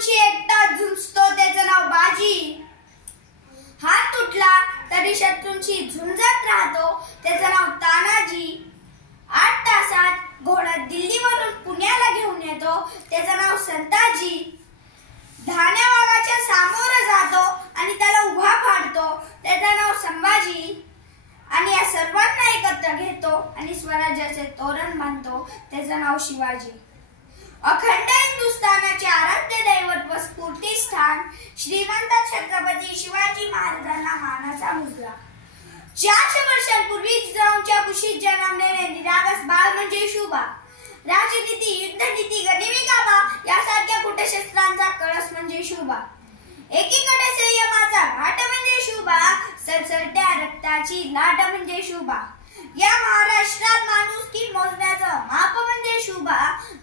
शत्रूंशी एकटा झुंजतो त्याचं नाव बाजी. हात तुटला तरी शत्रूंशी झुंजत राहतो त्याचं नाव तानाजी. 8 तासात घोडा दिल्लीवरून पुण्याला घेऊन येतो त्याचं नाव संताजी. धान्या वाघाच्या सामोरं जातो आणि त्याला उभा फाडतो त्याचं नाव संभाजी. आणि या सर्वांना एकत्र घेतो आणि स्वराज्याचे तोरण बांधतो त्याचं नाव शिवाजी. अखंड हिंदुस्थानाचे आराध्य दैवत व स्फूर्तिस्थान श्रीमंत छत्रपती शिवाजी महाराजांना मानाचा मुजरा. 400 वर्षांपूर्वी जिजाऊंच्या कुशीत जन्मलेले निरागस बाळ म्हणजे येशूबा. राजनीती, युद्धनीती, गनिमिकाबा यासारख्या कुटशस्त्रांचा कळस म्हणजे येशूबा. एकीकडे संयमाचा घाट म्हणजे येशूबा, सळसळत्या रक्ताची लाट म्हणजे येशूबा. या महाराष्ट्रात माणुसकी मोजण्याचं माप म्हणजे येशूबा.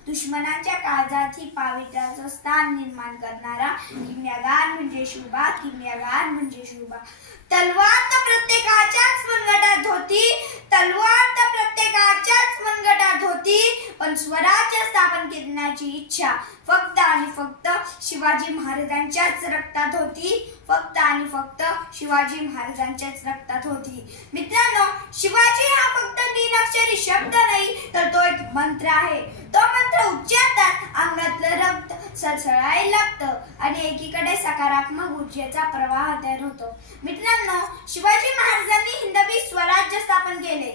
दुश्मनाच्या काळजात ही पावित्र्याचं स्थान निर्माण करणारा किमयागार म्हणजे येशूबा, किमयागार म्हणजे येशूबा. तलवार तर प्रत्येकाच्याच मनगटात होती, तलवार तर प्रत्येकाच्याच मनगटात होती, पण स्वराज्य स्थापन करण्याची इच्छा फक्त आणि फक्त शिवाजी महाराजांच्याच रक्तात होती, फक्त आणि फक्त शिवाजी महाराजांच्याच रक्तात होती. मित्रांनो, शिवाजी हा फक्त 3 अक्षरी शब्द नाही तर तो एक मंत्र आहे. तो मंत्र उच्चारतात अंगातलं रक्त सळसळायला लागतं आणि एकीकडे सकारात्मक ऊर्जेचा प्रवाह तयार होतो. मित्रांनो, शिवाजी महाराजांनी हिंदवी स्वराज्य स्थापन केले.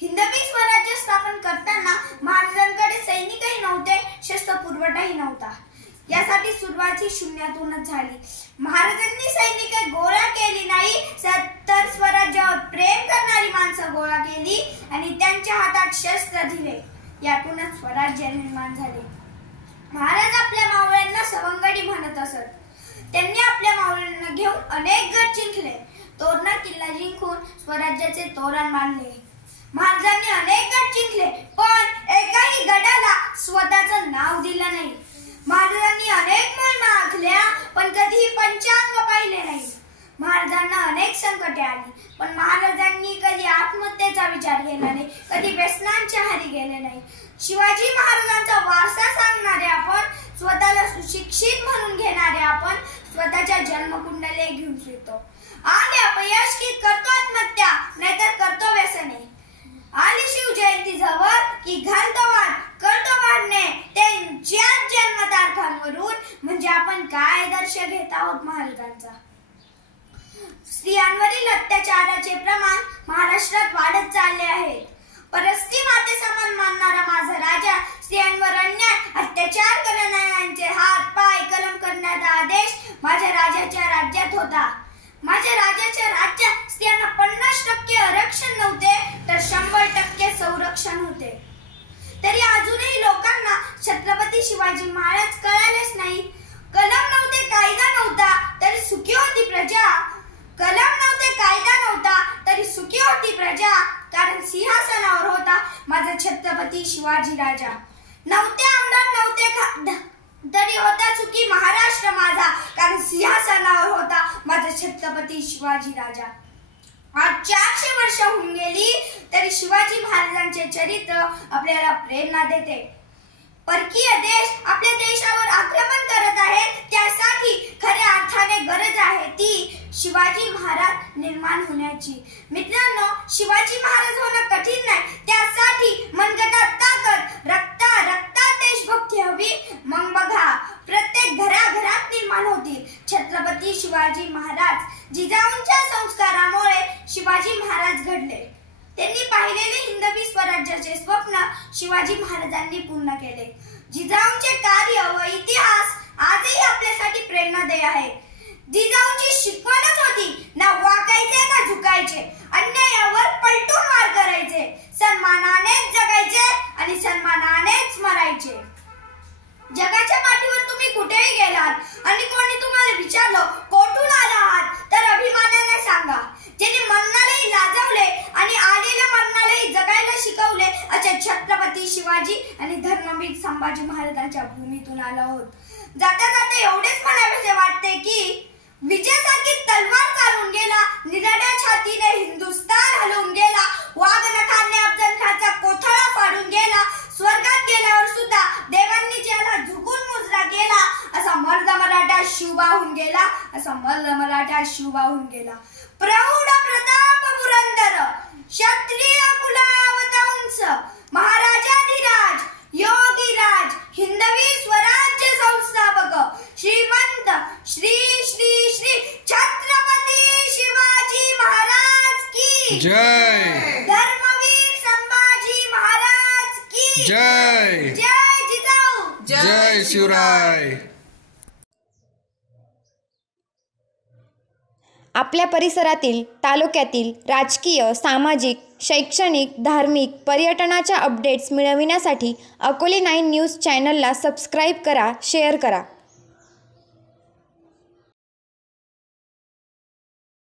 हिंदवी स्वराज्य स्थापन करताना महाराजांकडे सैनिकही नव्हते, शस्त्र पुरवठाही नव्हता. यासाठी सुरुवात ही शून्यातूनच झाली. महाराजांनी सैनिक गोळा केली नाही, तर स्वराज्यावर प्रेम करणारी माणसं गोळा केली आणि त्यांच्या हातात शस्त्र दिले. यातूनच स्वराज्य निर्माण झाले. महाराज आपल्या मावळ्यांना सवंगडी म्हणत असत. त्यांनी आपल्या मावळ्यांना घेऊन अनेक गड जिंकले. तोरणा किल्ला जिंकून स्वराज्याचे तोरण बांधले. महाराजांनी अनेक गड जिंकले, पण एकाही गडाला स्वतःचं नाव दिलं नाही. महाराजांनी अनेक मोहिमा आखल्या, पण कधीही पंचांग पाहिले नाही. महाराजांना अनेक संकटे आली, पण महाराजांनी कधी आत्महत्येचा विचार केला नाही, कधी व्यसनांच्या आहारी गेले नाही. शिवाजी महाराजांचा वारसा सांगणारे आपण, स्वतःला सुशिक्षित म्हणून घेणारे आपण स्वतःच्या जन्मकुंडले घेऊन फिरतो. आले अपयश की करतो आत्महत्या, नाहीतर करतो व्यसने. आली शिवजयंती जवळ की घालतो वाद, करतो भांडणे त्यांच्याच जन्मतारखांवरून. म्हणजे आपण काय आदर्श घेत आहोत महाराजांचा. स्त्रियांवरील अत्याचाराचे प्रमाण महाराष्ट्रात वाढत चालले आहे. परस्त्री माते समान मानणारा माझा राजा स्त्रियांवर अन्याय अत्याचार करणाऱ्यांचे हात पाय कलम करण्याचा आदेश माझ्या राजाच्या राज्यात होता. माझ्या राजाच्या राज्यात स्त्रियांना 50% आरक्षण नव्हते, तर 100% संरक्षण होते. तरी अजूनही लोकांना छत्रपती शिवाजी महाराज कळालेच नाही. कलम नव्हते, कायदा नव्हता, तरी सुखी होती प्रजा. कलम नव्हते, कायदा नव्हता, तरी सुखी होती प्रजा. कारण सिंहासनावर होता माझा छत्रपती शिवाजी राजा. नव्हते आमदार, नव्हते तरी होता सुखी महाराष्ट्र माझा. कारण सिंहासनावर होता माझा छत्रपती शिवाजी राजा. आज 400 वर्ष होऊन गेली तरी शिवाजी महाराजांचे चरित्र आपल्याला प्रेरणा देते. परकीय देश आपल्या देशावर आक्रमण करत आहे, त्यासाठी खऱ्या अर्थाने गरज आहे ती शिवाजी महाराज निर्माण होण्याची. मित्रांनो, शिवाजी महाराज होणं कठीण नाही, त्यासाठी मनगटात ताकद, रक्तात देशभक्ती हवी. मग बघा, प्रत्येक घराघरात निर्माण होतील छत्रपती शिवाजी महाराज. जिजाऊंच्या संस्कारामुळे शिवाजी महाराज घडले. त्यांनी पाहिलेले हिंदवी स्वराज्याचे स्वप्न शिवाजी महाराजांनी पूर्ण केले. जिजाऊंचे कार्य व इतिहास आजही आपल्यासाठी प्रेरणादायी आहे. जिजाऊंची शिकवणच होती, ना वाकायचे ना झुकायचे, अन्यायावर पलटून मार करायचे, सन्मानानेच जगायचे आणि सन्मानानेच मरायचे. जगाच्या पाठीवर तुम्ही कुठेही गेलात आणि कोणी तुम्हाला विचारलं कोठून आला आहात, तर अभिमानाने सांगा. ज्यांनी मरणालाही लाजवले आणि आलेल्या मरणालाही जगायला शिकवले असे छत्रपती शिवाजी आणि धर्मवीर संभाजी महाराजांच्या भूमीतून आलो आहोत. जाता जाता एवढेच म्हणावेसे वाटते की विजयासारखी तलवार चालून गेला, निराड्या छातीने हिंदुस्तान हलवून गेला, वाघ नखाने अफजल खानचा कोथळा फाडून गेला, स्वर्गात गेल्यावर सुद्धा देवांनी ज्याला झुकून मुजरा केला, असा मर्द गेला, असा मराठा शिव वाहून गेला. प्रौढ प्रताप पुरंदर, क्षत्रिय कुलावत उंच, महाराजाधिराज, योगीराज, हिंदवी स्वराज्य संस्थापक, श्रीमंत श्री श्री श्री छत्रपती शिवाजी महाराज की जय. धर्मवीर संभाजी महाराज की जय. जय जिजाऊ, जय शिवराय. आपल्या परिसरातील, तालुक्यातील राजकीय, सामाजिक, शैक्षणिक, धार्मिक, पर्यटनाच्या अपडेट्स मिळविण्यासाठी अकोले 9 न्यूज चॅनलला सबस्क्राईब करा, शेअर करा.